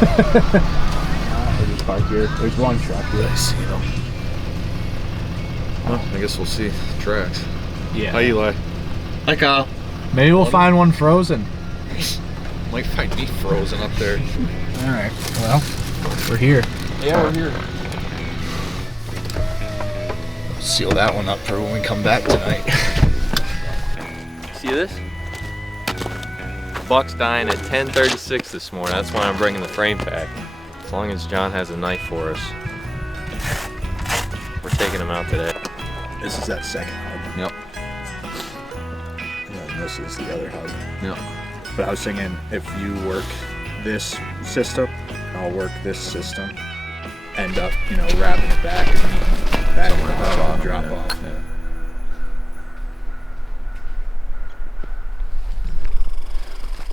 We'll just park here. There's one truck here. I see them. Well, I guess we'll see tracks. Yeah. Hi, Eli. Hi, Kyle. Maybe we'll find one frozen. Might find me frozen up there. All right. Well, we're here. Yeah, we're here. Seal that one up for when we come back tonight. See this? Buck's dying at 10:36 this morning. That's why I'm bringing the frame pack. As long as John has a knife for us. We're taking him out today. This is that second hub. Yep. And then this is the other hub. Yep. But I was thinking if you work this system, I'll work this system. End up, wrapping it back and meeting back in the hub and drop off. Yeah.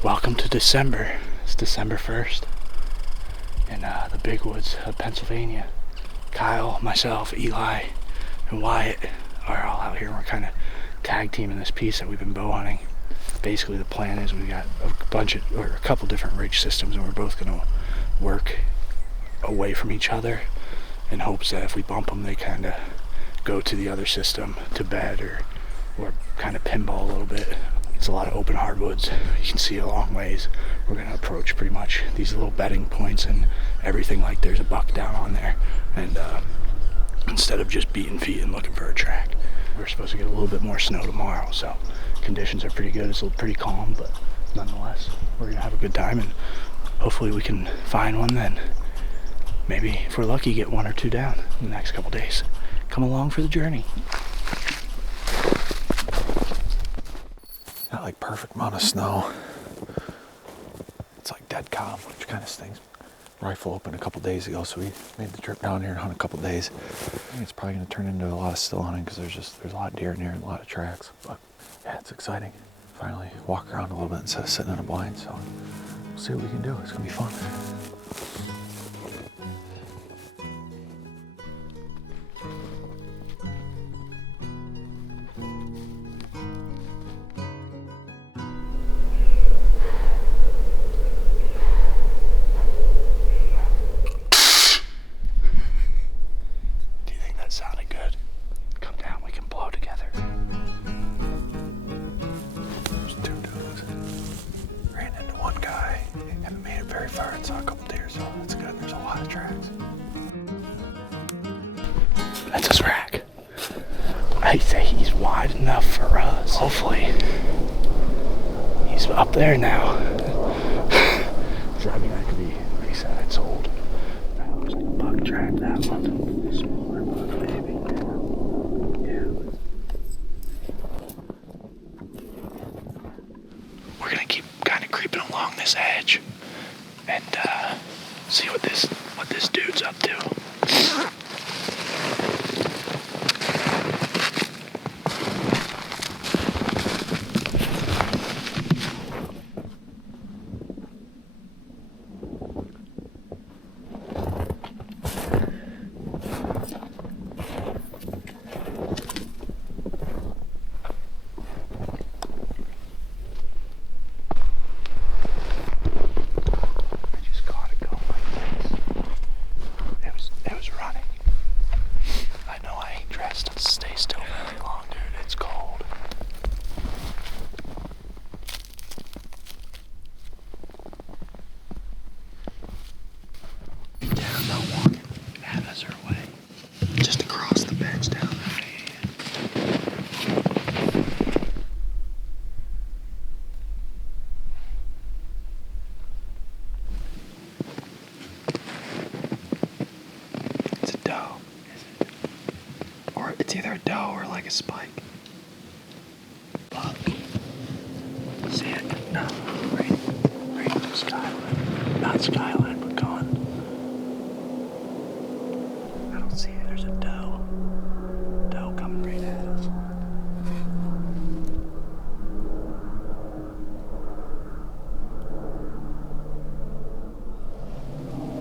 Welcome to December. It's December 1st in the big woods of Pennsylvania. Kyle, myself, Eli, and Wyatt are all out here. We're kind of tag teaming this piece that we've been bow hunting. Basically the plan is we've got a couple different ridge systems, and we're both going to work away from each other in hopes that if we bump them, they kind of go to the other system to bed or kind of pinball a little bit. It's a lot of open hardwoods. You can see a long ways. We're going to approach pretty much these little bedding points and everything like there's a buck down on there. And instead of just beating feet and looking for a track, we're supposed to get a little bit more snow tomorrow. So conditions are pretty good. It's pretty calm, but nonetheless, we're going to have a good time, and hopefully we can find one then. Maybe if we're lucky, get one or two down in the next couple days. Come along for the journey. Got like perfect amount of snow. It's like dead calm, which kind of stings. Rifle opened a couple days ago, so we made the trip down here and hunt a couple days. I think it's probably going to turn into a lot of still hunting because there's a lot of deer in here and a lot of tracks. But yeah, it's exciting. Finally walk around a little bit instead of sitting in a blind. So we'll see what we can do. It's going to be fun. Sounded good. Come down, we can blow together. There's two dudes. Ran into one guy. Haven't made it very far and saw a couple deer, so that's good. There's a lot of tracks. That's his rack. I say he's wide enough for us. Hopefully. He's up there now. Driving that could be, like I said, it's old. That looks like a buck track, that one. Smaller buck, maybe. Yeah. We're gonna keep kind of creeping along this edge and see what this dude's up to. It's either a doe or like a spike. Buck. See it? No. Right to skyline. Not skyline, but gone. I don't see it. There's a doe. Doe coming right at us.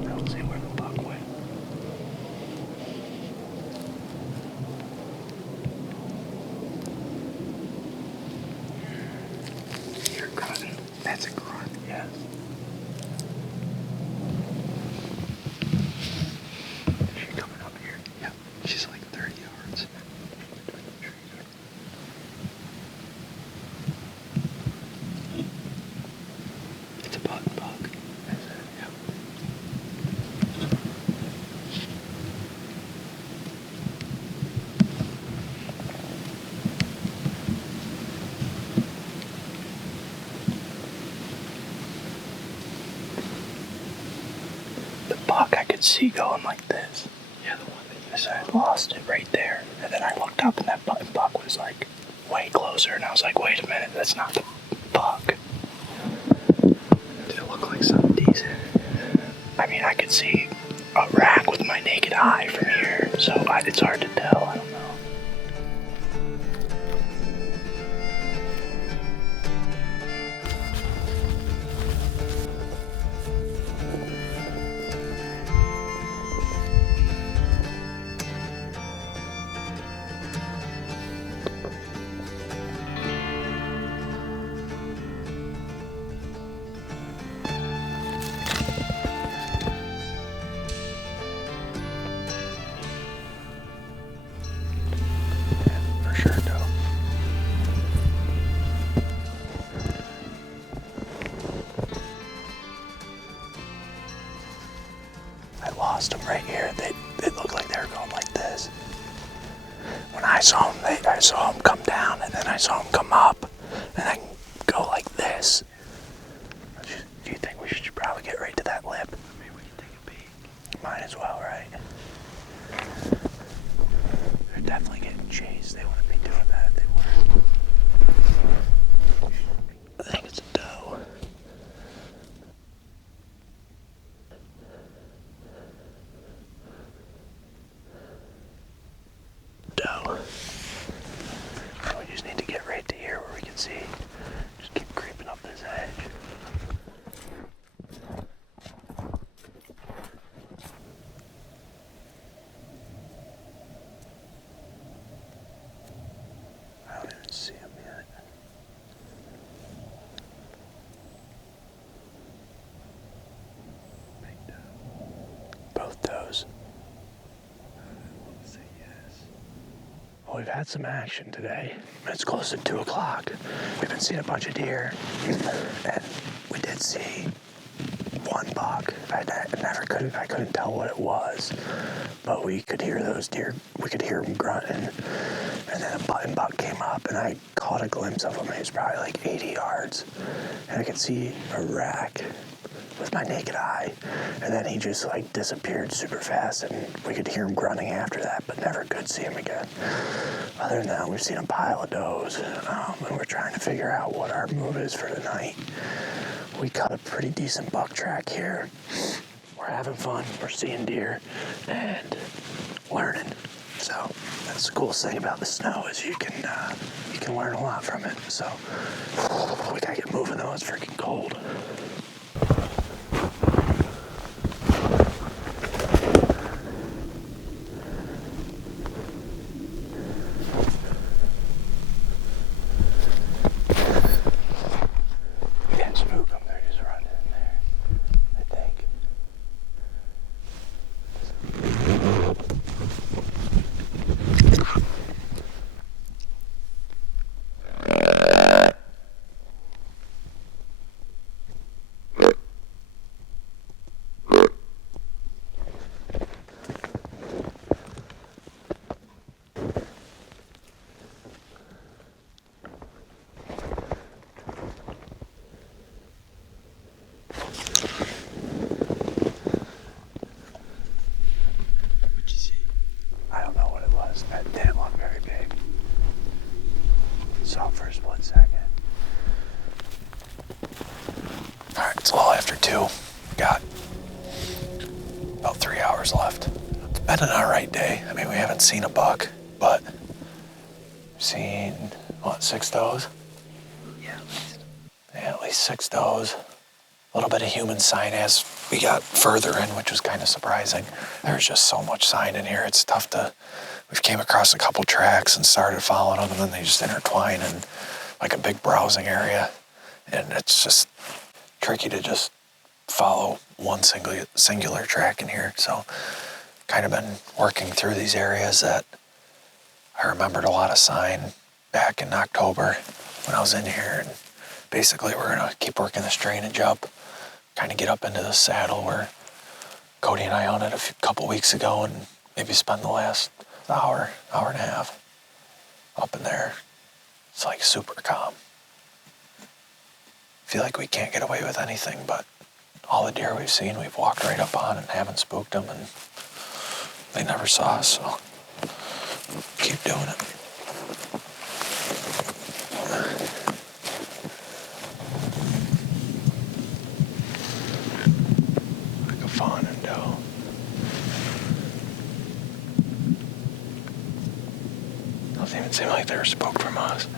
I don't see where the buck went. You're grunting. That's a grunt, yes. She's like 30 yards. It's a button bug. Yeah. The buck I could see going like this. Yeah, the one that you said. I lost it right there. And then I looked up and that button buck was like way closer. And I was like, wait a minute, that's not the buck. Did it look like something decent? I mean, I could see a rack with my naked eye from here. So it's hard to tell. I don't know. For sure, though. I lost them right here. They looked like they were going like this. When I saw them, I saw them come down, and then I saw them come up, and then go like this. Do you think we should probably get right to that lip? I mean, we can take a peek. Might as well, right? They're definitely getting chased. They wouldn't be doing that if they weren't. I think it's a doe. Doe. We just need to get right to here where we can see. Just keep creeping up this edge. I don't even see him yet. Big doe. Both does. Say yes. Well, we've had some action today. It's close to 2 o'clock. We've been seeing a bunch of deer, and we did see one buck. I couldn't tell what it was, but we could hear those deer. We could hear them grunting, and then a button buck came up, and I caught a glimpse of him. He was probably like 80 yards, and I could see a rack with my naked eye, and then he just like disappeared super fast, and we could hear him grunting after that, but never could see him again. Other than that, we've seen a pile of does, and we're trying to figure out what our move is for tonight. We cut a pretty decent buck track here. We're having fun, we're seeing deer, and learning. So that's the coolest thing about the snow is you can learn a lot from it. So we gotta get moving though, it's freaking cold. Can't spook them, they're just running in there, I think. I don't know what it was. That didn't look very big. Saw it for a split second. Alright, it's a little after 2. We got about 3 hours left. It's been an alright day. I mean, we haven't seen a buck, but we've seen, 6 does? Yeah, at least 6 does. A little bit of human sign as we got further in, which was kind of surprising. There's just so much sign in here. It's tough to. We've came across a couple tracks and started following them, and then they just intertwine in like a big browsing area, and it's just tricky to just follow one singular track in here. So kind of been working through these areas that I remembered a lot of sign back in October when I was in here. And basically we're going to keep working this drainage up, kind of get up into the saddle where Cody and I hunted a couple weeks ago, and maybe spend the last hour and a half up in there. It's like super calm. Feel like we can't get away with anything, but all the deer we've seen, we've walked right up on and haven't spooked them, and they never saw us, so keep doing it. Like a fawn and doe. Doesn't even seem like they were spooked from us.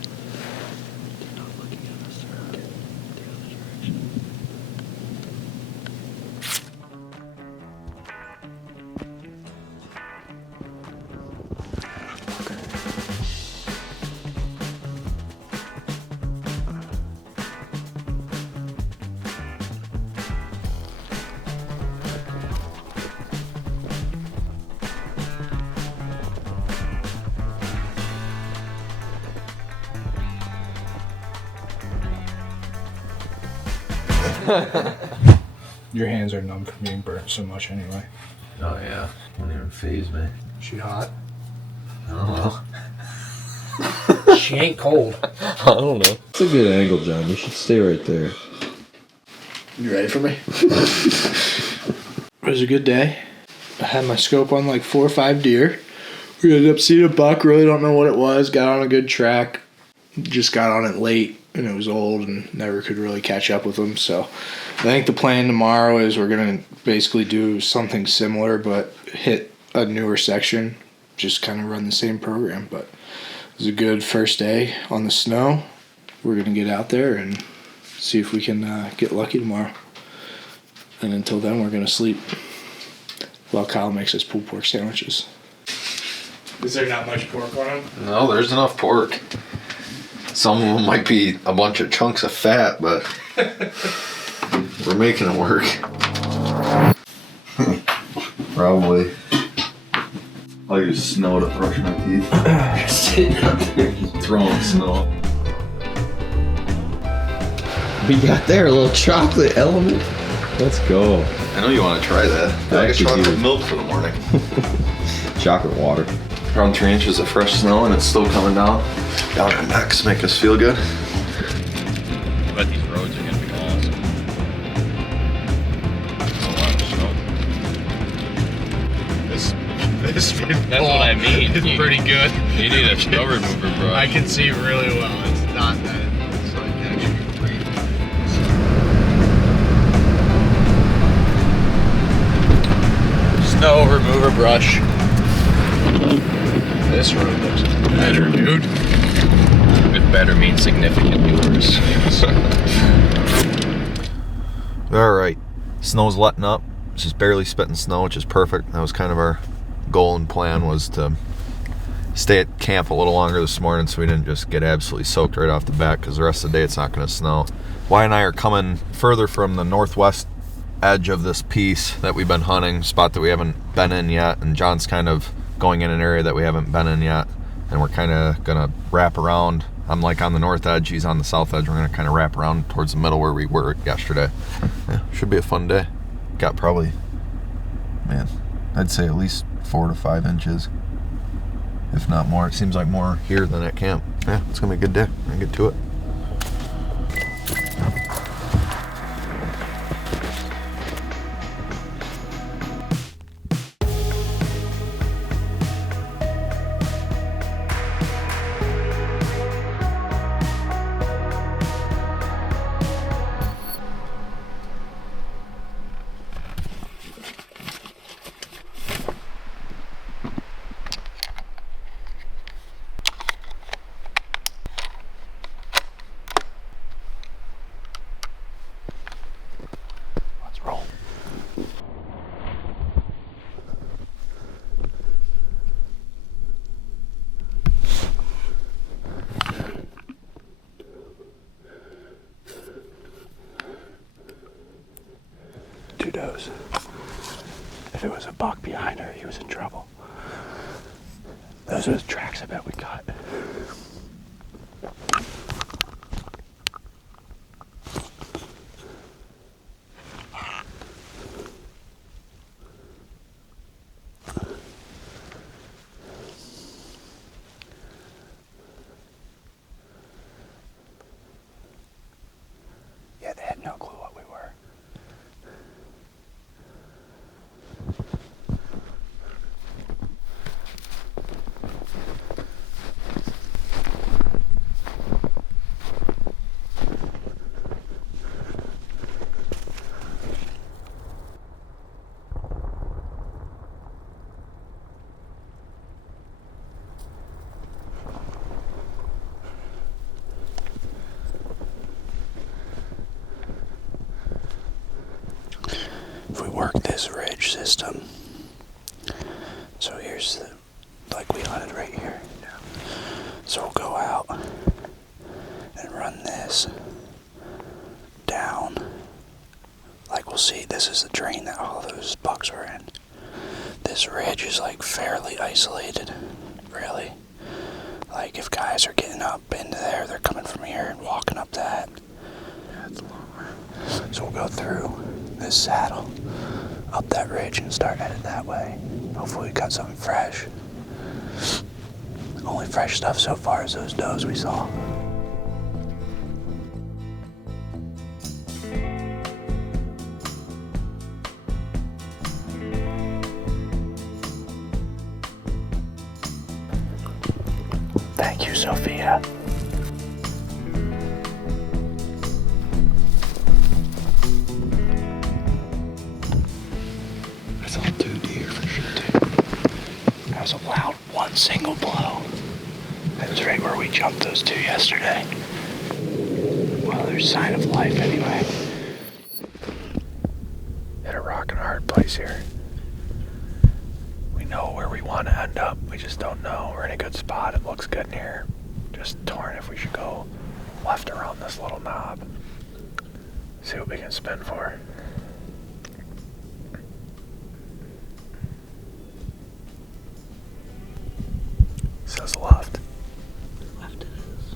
Your hands are numb from being burnt so much anyway. Oh yeah, won't even faze me. She hot? Oh She ain't cold. I don't know. It's a good angle, John. You should stay right there. You ready for me? It was a good day. I had my scope on like 4 or 5 deer. We ended up seeing a buck, really don't know what it was. Got on a good track. Just got on it late, and it was old and never could really catch up with them. So I think the plan tomorrow is we're going to basically do something similar but hit a newer section. Just kind of run the same program. But it was a good first day on the snow. We're going to get out there and see if we can get lucky tomorrow. And until then, we're going to sleep while Kyle makes us pulled pork sandwiches. Is there not much pork on them? no, there's enough pork. Some of them might be a bunch of chunks of fat, but we're making it work. Probably. I'll use snow to brush my teeth. Sitting out there just throwing snow. We got there, a little chocolate element. Let's go. I know you want to try that. I like a actually chocolate do. milk for the morning. Chocolate water. Around 3 inches of fresh snow and it's still coming down. Down our necks make us feel good. I bet these roads are gonna be awesome. A lot of snow. This That's what I mean. It's pretty good. You need a snow remover, bro. I can see really well. It's not that. It's like actually pretty. Snow remover brush. This road looks better, dude. If better means significantly worse. Alright, snow's letting up. It's just barely spitting snow, which is perfect. That was kind of our goal and plan, was to stay at camp a little longer this morning so we didn't just get absolutely soaked right off the bat, because the rest of the day it's not going to snow. Wyatt and I are coming further from the northwest edge of this piece that we've been hunting, spot that we haven't been in yet, and John's kind of going in an area that we haven't been in yet, and we're kind of gonna wrap around. I'm like on the north edge, he's on the south edge. We're gonna kind of wrap around towards the middle where we were yesterday. Yeah, should be a fun day. Got probably, man, I'd say at least 4 to 5 inches, if not more. It seems like more here than at camp. Yeah, it's gonna be a good day. We're gonna get to it. Let's roll. Two does. If it was a buck behind her, he was in trouble. Those are the tracks I bet we got. Yeah, they had no clue what we were. If we work this ridge system, so here's the, like we hunted right here. So we'll go out and run this down. Like we'll see, this is the drain that all those bucks were in. This ridge is like fairly isolated, really. Like if guys are getting up into there, they're coming from here and walking up that. Yeah, it's a long way. So we'll go through this saddle, up that ridge and start headed that way. Hopefully we got something fresh. Only fresh stuff so far is those does we saw. Thank you, Sophia. I saw 2 deer for sure. That was a loud one single blow. That was right where we jumped those 2 yesterday. Well, there's a sign of life anyway. Hit a rock and a hard place here. We know where we want to end up. We just don't know. We're in a good spot. It looks good in here. Just torn if we should go left around this little knob. See what we can spin for. Says left. Left it is.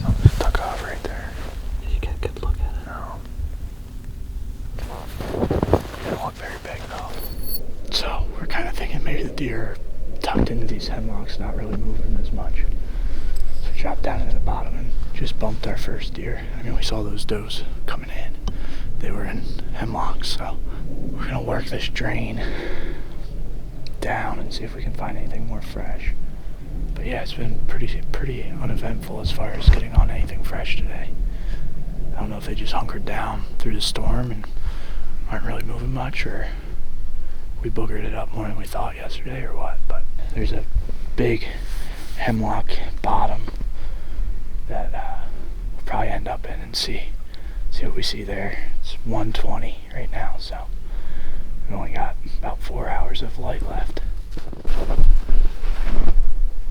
Something stuck off right there. Did you get a good look at it? No. Didn't look very big though. So we're kind of thinking maybe the deer are tucked into these hemlocks, not really moving as much. So we dropped down into the bottom and just bumped our first deer. I mean, we saw those does coming in. They were in hemlocks, so we're gonna work this drain down and see if we can find anything more fresh. But yeah, it's been pretty uneventful as far as getting on anything fresh today. I don't know if they just hunkered down through the storm and aren't really moving much, or we boogered it up more than we thought yesterday, or what. But there's a big hemlock bottom that we'll probably end up in and see what we see there. It's 1:20 right now, so we've only got about 4 hours of light left.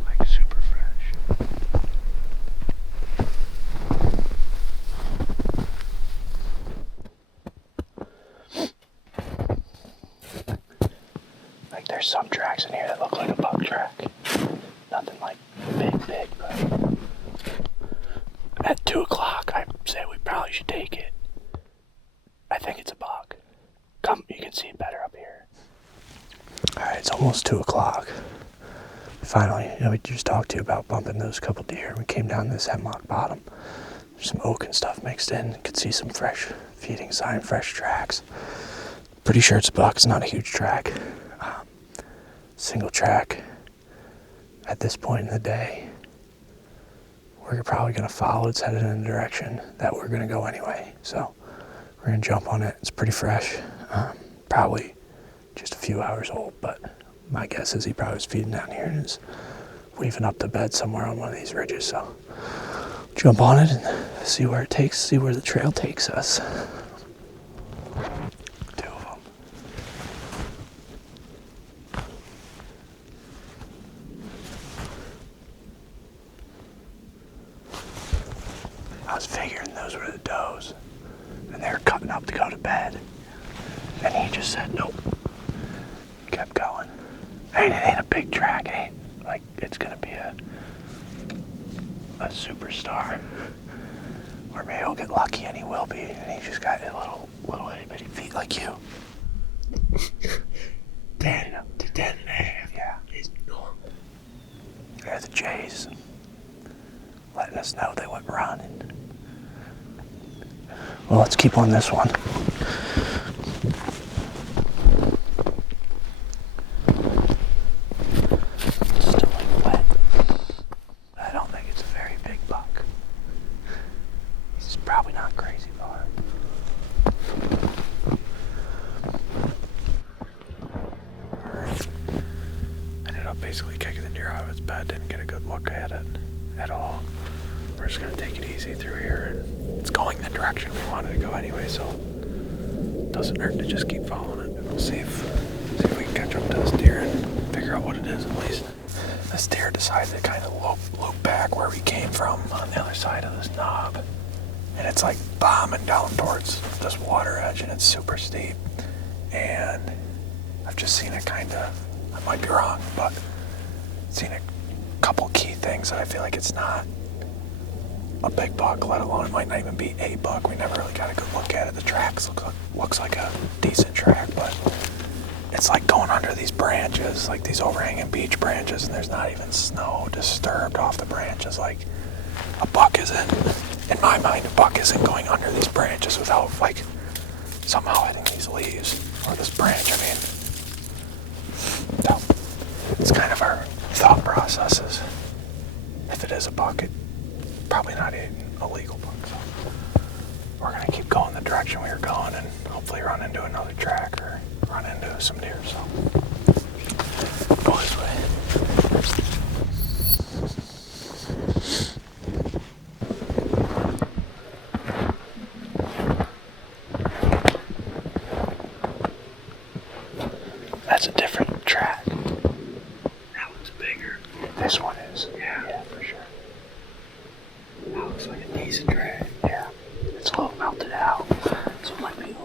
Like super fresh. Like there's some tracks in here that look like a buck track. Nothing like big, but at 2 o'clock, I say we probably should take it. I think it's a buck. Come, you can see it better up here. Alright, it's almost 2 o'clock. Finally, we just talked to you about bumping those couple deer. We came down this hemlock bottom. There's some oak and stuff mixed in. You could see some fresh feeding sign, fresh tracks. Pretty sure it's a buck. It's not a huge track. Single track. At this point in the day, we're probably going to follow. It's headed in the direction that we're going to go anyway. So we're going to jump on it. It's pretty fresh. Probably just a few hours old, but my guess is he probably was feeding down here and is weaving up the bed somewhere on one of these ridges. So jump on it and see where it takes, see where the trail takes us. 2 of them. I was figuring those were the does, and they were cutting up to go to bed. And he just said, nope. Kept going. It ain't a big track. It ain't like it's gonna be a superstar. Or maybe he'll get lucky and he will be. And he just got little itty bitty feet like you. 10 to 10 and a half. Yeah. He's normal. They're the Jays. Letting us know they went running. Well, let's keep on this one. Still wet. I don't think it's a very big buck. He's probably not crazy for it. Ended up basically kicking the deer out of its bed. Didn't get a good look at it at all. We're just gonna take it easy through here. It's going the direction we wanted to go anyway, so it doesn't hurt to just keep following it. We'll see if we can catch up to this deer and figure out what it is at least. This deer decided to kind of loop back where we came from on the other side of this knob. And it's like bombing down towards this water edge, and it's super steep. And I've just seen it kind of, I might be wrong, but seen a couple key things that I feel like it's not a big buck, let alone it might not even be a buck. We never really got a good look at it. The tracks looks like a decent track, but it's like going under these branches, like these overhanging beech branches, and there's not even snow disturbed off the branches. Like a buck isn't, in my mind, a buck isn't going under these branches without like somehow hitting these leaves or this branch. I mean, so it's kind of our thought processes. If it is a buck, it probably not even a legal buck. So we're gonna keep going the direction we were going and hopefully run into another track or run into some deer. So go this way. That's a different track. That one's bigger. This one is. Yeah, for sure. That looks like a decent track. Yeah. It's a little melted out. So it might be.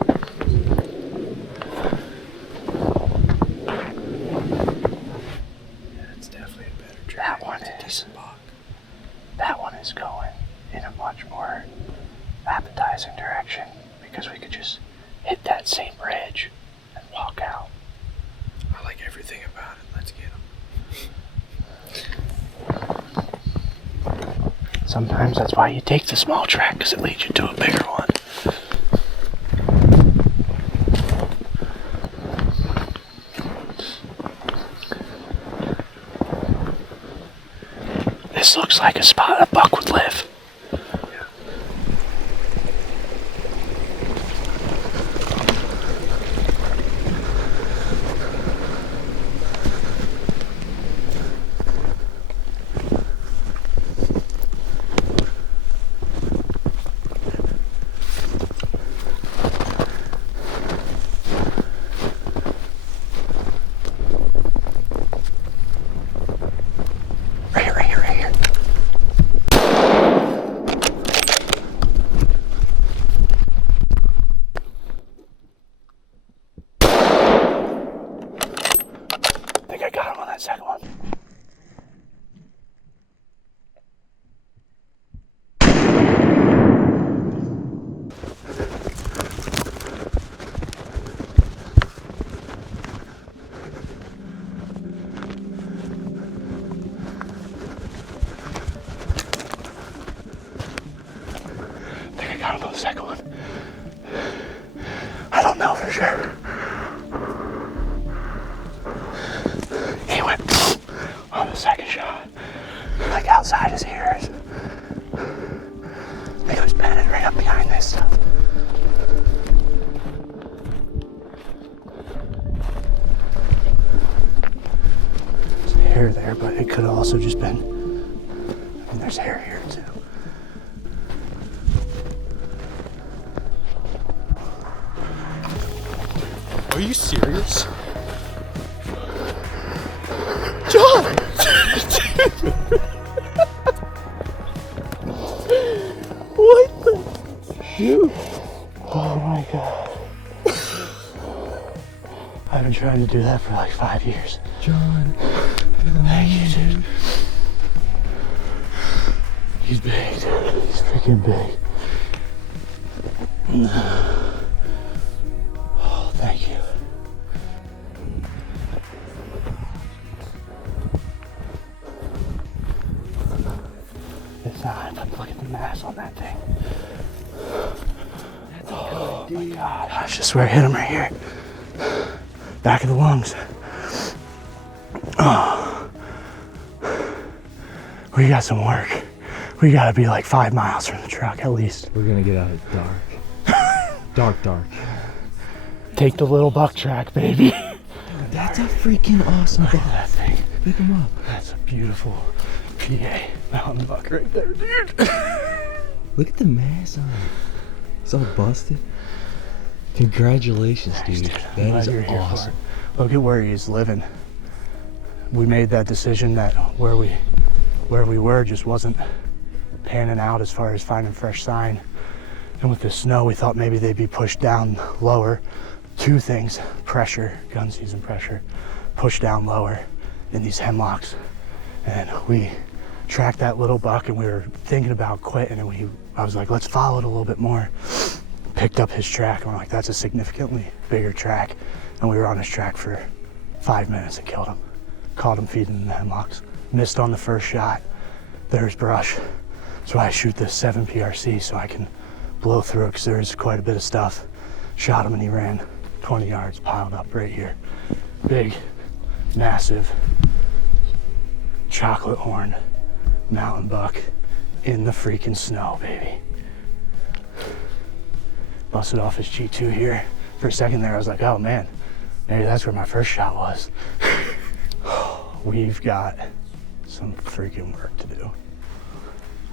Yeah, it's definitely a better track. That one is a decent buck. That one is going in a much more appetizing direction because we could just hit that same ridge and walk out. I like everything about it. Let's get them. Sometimes that's why you take the small track, because it leads you to a bigger one. This looks like a spot a buck would live. I got him on that second one. I think I got him on the second one. I don't know for sure. On the second shot, like outside his ears. I think it was bedded right up behind this stuff. There's hair there, but it could have also just been, I mean, there's hair here too. Are you serious? John! What Oh my God. I've been trying to do that for like 5 years. John. Thank you, dude. He's big, dude. He's freaking big. Oh, thank you. It's not, but look at the mass on that thing. Oh my God. I just swear I hit him right here. Back of the lungs. Oh. We got some work. We gotta be like 5 miles from the truck at least. We're gonna get out of dark. Dark. Take the little buck track, baby. That's a freaking awesome Look buck. at that thing. Pick him up. That's a beautiful PA mountain buck right there, dude. Look at the mass on it. It's all busted. Congratulations, Thanks, dude. dude. I'm That glad is you're here for awesome. it. Look at where he's living. We made that decision that where we were just wasn't panning out as far as finding fresh sign. And with the snow, we thought maybe they'd be pushed down lower. 2 things: pressure, gun season pressure, pushed down lower in these hemlocks. And we tracked that little buck, and we were thinking about quitting, and I was like, let's follow it a little bit more. Picked up his track, and I'm like, that's a significantly bigger track. And we were on his track for 5 minutes and killed him. Caught him feeding in the hemlocks. Missed on the first shot. There's brush. So I shoot the 7 PRC so I can blow through it, because there's quite a bit of stuff. Shot him and he ran 20 yards, piled up right here. Big, massive, chocolate horn mountain buck in the freaking snow, baby. Busted off his G2 here. For a second there, I was like, oh man, maybe that's where my first shot was. We've got some freaking work to do.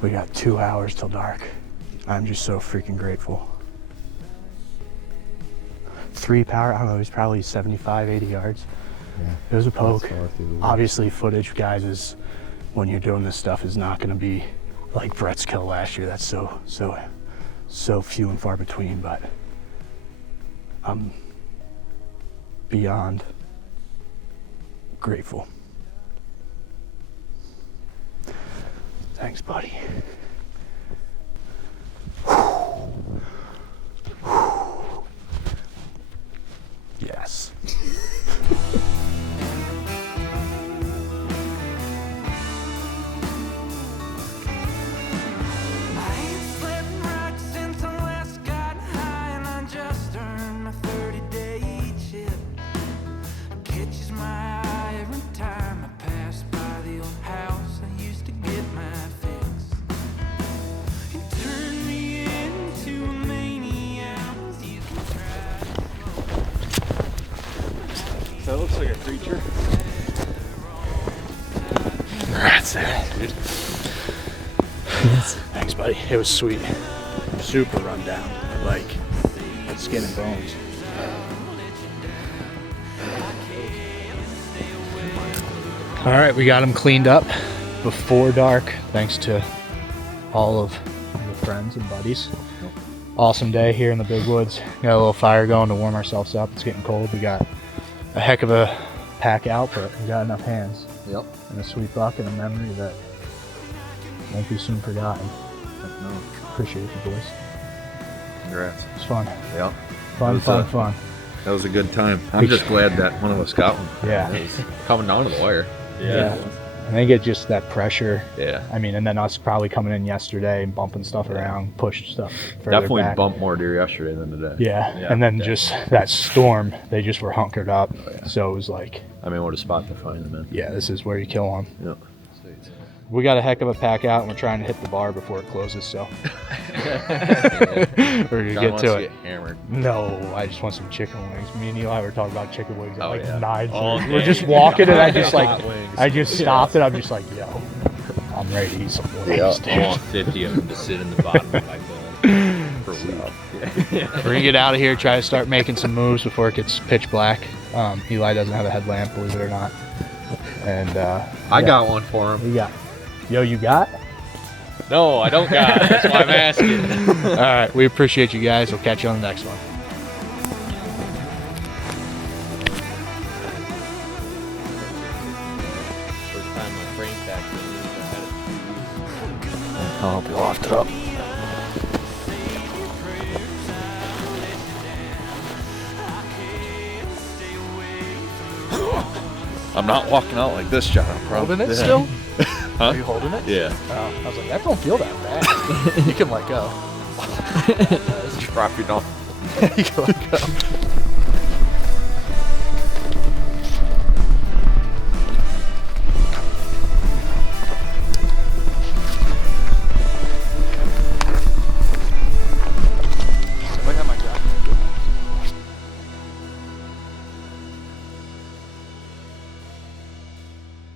We got 2 hours till dark. I'm just so freaking grateful. 3 power, I don't know, he's probably 75, 80 yards. Yeah. It was a poke. That's far through the woods. Obviously footage, guys, is when you're doing this stuff is not gonna be like Brett's kill last year. That's so few and far between, but I'm beyond grateful. Thanks, buddy. Yes. I ain't slept right since I last got high, and I just earned my 30-day chip. Catches my eye every time I pass by the old house I used to get my fix. It turned me into a maniac. You can try. That looks like a creature. That's it, dude. Thanks, buddy. It was sweet. Super run down. Like, skin and bones. All right, we got him cleaned up before dark, thanks to all of the friends and buddies. Awesome day here in the big woods. Got a little fire going to warm ourselves up. It's getting cold. We got a heck of a pack out, but we got enough hands. Yep. And a sweet buck and a memory that won't be soon forgotten. Appreciate you, boys. Congrats. It's fun. Yep. Fun. That was a good time. I'm just glad that one of us got one. Yeah. It was coming down to the wire. Yeah. I think it's just that pressure. Yeah. I mean, and then us probably coming in yesterday and bumping stuff around, push stuff further Definitely back. bumped more deer yesterday than today. Yeah. Yeah, And then definitely. just that storm, they just were hunkered up. Oh, yeah. So it was like, I mean, what a spot to find them in. yeah, this is where you kill them. Yep. We got a heck of a pack out, and we're trying to hit the bar before it closes, so we're gonna John get wants to to it. get hammered. No, I just want some chicken wings. Me and Eli were talking about chicken wings at Oh, like yeah. 9:30. All We're day. just walking, and I just Hot wings. I just stopped, and I'm just like, yo, I'm ready to eat some wings, dude. I want 50 of them to sit in the bottom of my bowl for a week. Yeah. We're gonna get out of here, try to start making some moves before it gets pitch black. Eli doesn't have a headlamp, believe it or not. And I got one for him. we got. Yo, you got? No, I don't got it. That's why I'm asking. All right, we appreciate you guys. We'll catch you on the next one. First time my frame pack been used, I had it 2 weeks. I'll help you loft it up. I'm not walking out like this, John. I'm probably Holding it still? Huh? Are you holding it? Yeah. Oh, I was like, that don't feel that bad. You can let go. Drop you down. You can let go.